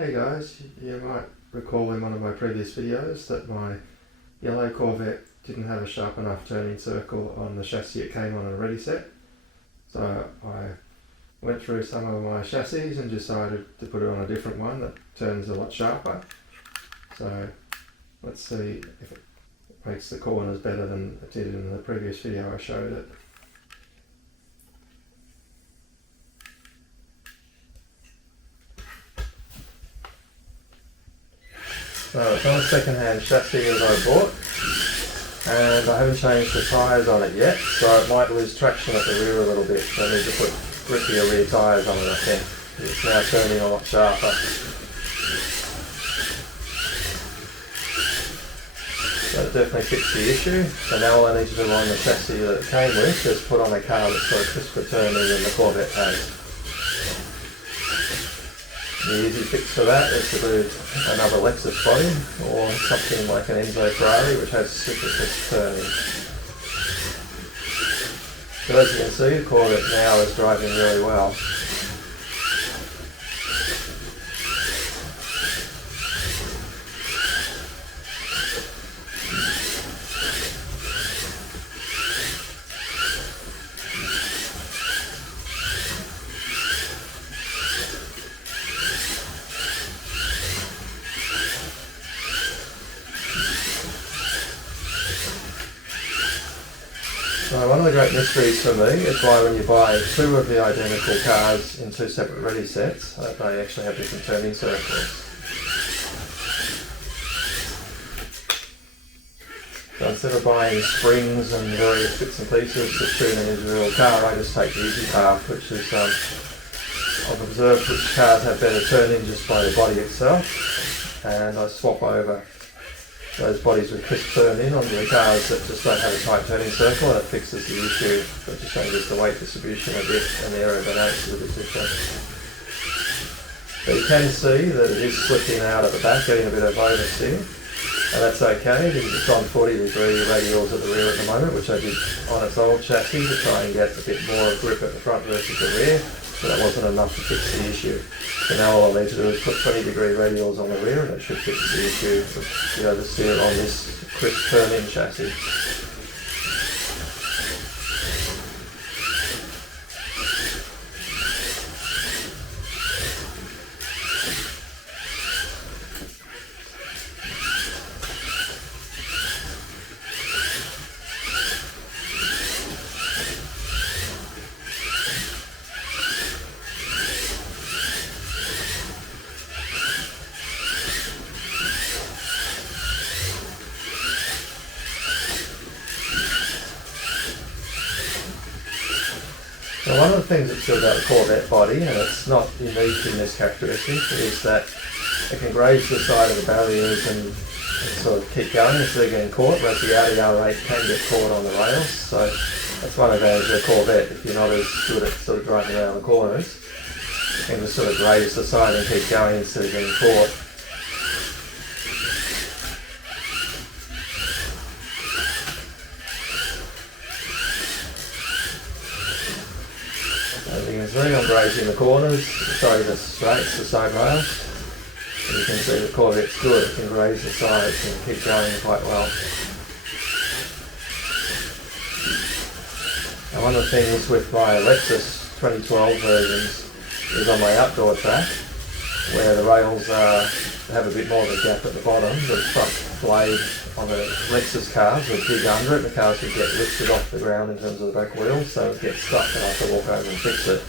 Hey guys, you might recall in one of my previous videos that my yellow Corvette didn't have a sharp enough turning circle on the chassis it came on a ready set. So I went through some of my chassis and decided to put it on a different one that turns a lot sharper. So let's see if it makes the corners better than it did in the previous video I showed it. So it's on a second-hand chassis that I bought, and I haven't changed the tyres on it yet, so it might lose traction at the rear a little bit. So I need to put grippier rear tyres on it, I think. It's now turning a lot sharper. So it definitely fixed the issue. So now all I need to do on the chassis that it came with is put on a car that's got a crisper turning than the Corvette has. The easy fix for that is to do another Lexus body or something like an Enzo Ferrari which has super crisp turning. So as you can see, the Corvette now is driving really well. So one of the great mysteries for me is why when you buy two of the identical cars in two separate ready sets, they actually have different turning circles. So instead of buying springs and various bits and pieces to tune an individual car, I just take the easy path, which is I've observed which cars have better turning just by the body itself, and I swap over those bodies with crisp turning onto the cars that just don't have a tight turning circle, and it fixes the issue. It just changes the weight distribution a bit and the aerodynamics is a bit different. But you can see that it is slipping out at the back, getting a bit of oversteer, and that's okay because it's on 40-degree radials at the rear at the moment, which I did on its old chassis to try and get a bit more grip at the front versus the rear, but that wasn't enough to fix the issue. So now all I need to do is put 20-degree radials on the rear and it should fix the issue of the oversteer on this crisp turn-in chassis. Now one of the things that's good about the Corvette body, and it's not unique in this characteristic, is that it can graze the side of the barriers and sort of keep going instead of getting caught, whereas the Audi R8 can get caught on the rails. So that's one advantage of the Corvette. If you're not as good at sort of driving around the corners, you can just sort of graze the side and keep going instead of getting caught. As you can see, I'm grazing the corners, sorry, the straights, the side rails. And you can see the Corvette's good, it can graze the sides and keep going quite well. Now one of the things with my Lexus 2012 versions is on my outdoor track, where the rails have a bit more of a gap at the bottom. The front blade on the Lexus cars would dig under it, and the cars would get lifted off the ground in terms of the back wheels, so it would get stuck and I have to walk over and fix it.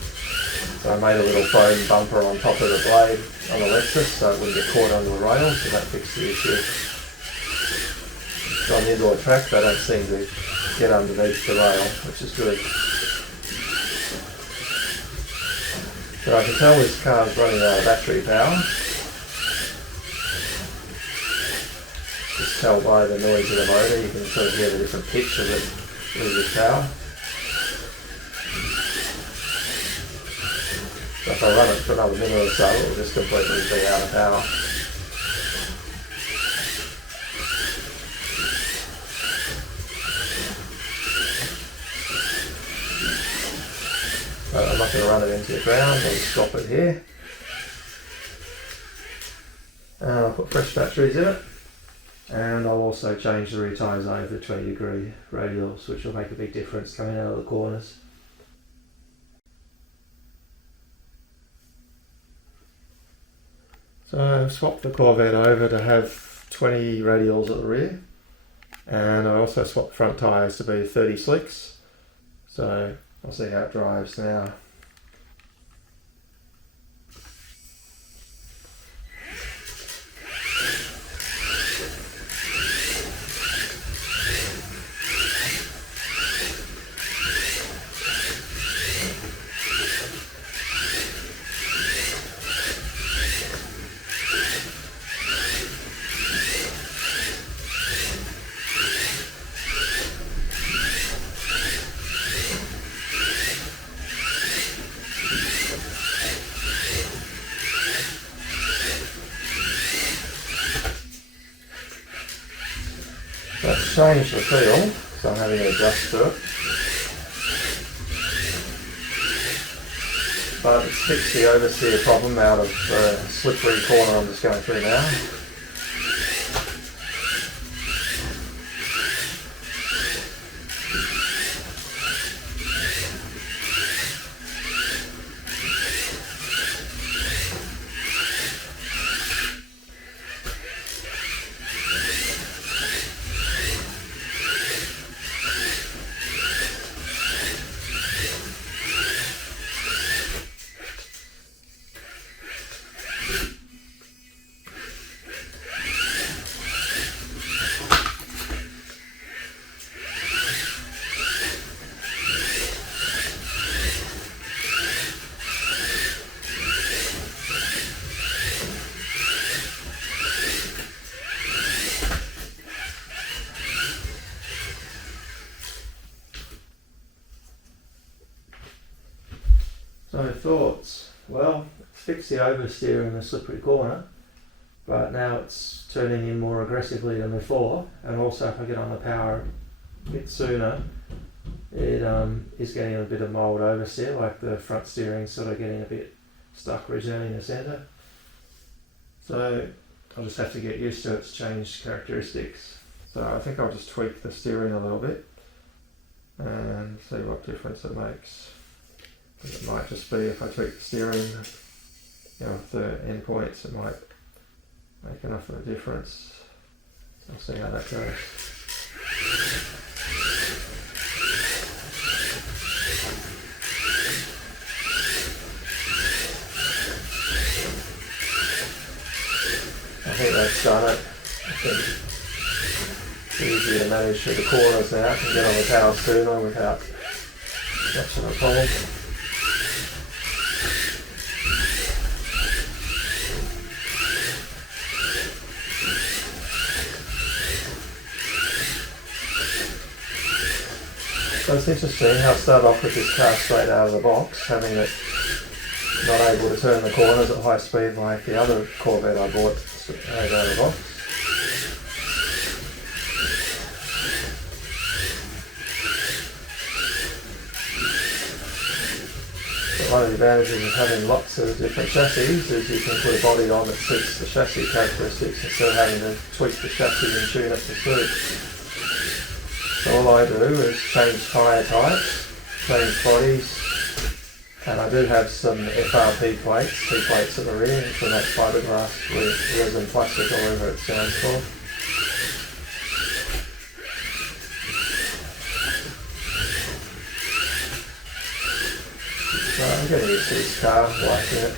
So I made a little foam bumper on top of the blade on the Lexus so it wouldn't get caught under the rails, so that fixed the issue. So on the indoor track they don't seem to get underneath the rail, which is good. So I can tell this car's running out of battery power. Just tell by the noise of the motor, you can sort of hear the different pitch of it loses power. So if I run it for another minute or so, it will just completely be out of power. But I'm not going to run it into the ground, I'll stop it here. And I'll put fresh batteries in it. And I'll also change the rear tyres over 20-degree radials, which will make a big difference coming out of the corners. So I've swapped the Corvette over to have 20 radials at the rear, and I also swapped front tyres to be 30 slicks. So I'll see how it drives now. Let's change the feel, so I'm having to adjust to it. But it's fixed the oversteer problem out of the slippery corner I'm just going through now. So thoughts, well, it's fixed the oversteer in the slippery corner, but now it's turning in more aggressively than before, and also if I get on the power a bit sooner, it is getting a bit of mild oversteer, like the front steering sort of getting a bit stuck originally in the centre. So I'll just have to get used to its changed characteristics. So I think I'll just tweak the steering a little bit and see what difference it makes. It might just be if I tweak the steering, with the endpoints, it might make enough of a difference. I'll see how that goes. I think that's done it. I think it's easier to manage through the corners now. I can get on the power sooner without much of a problem. So it's interesting how I started off with this car straight out of the box, having it not able to turn the corners at high speed like the other Corvette I bought straight out of the box. But one of the advantages of having lots of different chassis is you can put a body on that suits the chassis characteristics instead of having to tweak the chassis and tune it to suit. So all I do is change tyre types, change bodies, and I do have some FRP plates, T-plates at the rear, which will make fiberglass with resin plastic or whatever it stands for. So I'm getting used to this car, liking it.